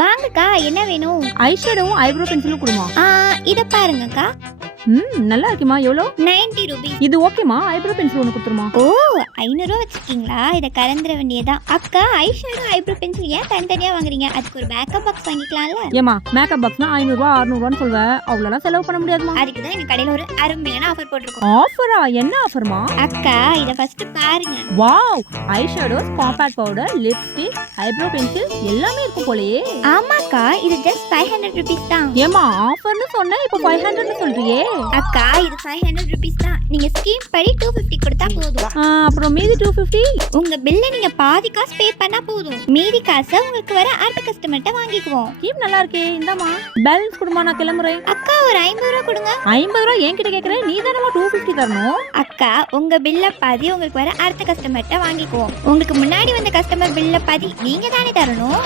வாங்கக்கா, என்ன வேணும்? ஐஷேடோவும் ஐப்ரோ பென்சிலும் கொடுமா. இத பாருங்கக்கா. நல்லா இருக்குமா? எவ்வளோ? 90 rupees. இது ஓகேமா? ஐப்ரோ பென்சில் ஒன்று கொடுத்துருமா. ஓ, 500 ரூபா வச்சிருக்கீங்களா? இதை கலந்துட வேண்டியதான். அக்கா, ஐஷேடோ ஐப்ரோ பென்சில் ஏன் தனித்தனியா வாங்குறீங்க? அதுக்கு ஒரு பேக்கப் பாக்ஸ் வாங்கிக்கலாம்ல. ஏமா மேக்கப் பாக்ஸ்னா 500 ரூபா 600 ரூபான்னு சொல்வேன். அவ்வளோலாம் செலவு பண்ண முடியாதுமா. அதுக்கு தான் எங்க கடையில ஒரு அருமையான ஆஃபர் போட்டிருக்கோம். ஆஃபரா? என்ன ஆஃபர்மா? அக்கா, இத ஃபர்ஸ்ட் பாருங்க. Wow, eyeshadows, compact powder, lipstick, eyebrow pencil எல்லாமே இருக்கும் போலயே. ஆமாக்கா, இது ஜஸ்ட் 500 rupees தான். ஏமா ஆஃபர்னு சொன்னா இப்போ 500ன்னு சொல்றியே. அக்கா, இது 500 rupees தான். நீங்க ஸ்கீம் படி 250 கொடுத்தா போதும். அப்புறம் மீதி 250? உங்க பில்ல நீங்க பாதி காசு பே பண்ணா போதும். மீதி காசை உங்களுக்கு வர அடுத்த கஸ்டமர்ட்ட வாங்கிக்குவோம். ஸ்கீம் நல்லா இருக்கே. இந்தாமா பேலன்ஸ் கொடுமா, நான் கிளம்புறேன். அக்கா, ஒரு 50 ரூபா கொடுங்க. 50 ரூபா என்கிட்ட கேட்குறேன், நீ தானமா 250 தரணும். அக்கா, உங்க பில்ல பாதி உங்களுக்கு வர அடுத்த கஸ்டமர்ட்ட வாங்கிக்குவோம். உங்களுக்கு முன்னாடி வந்த கஸ்டமர் பில்ல பாதி நீங்க தானே தரணும்.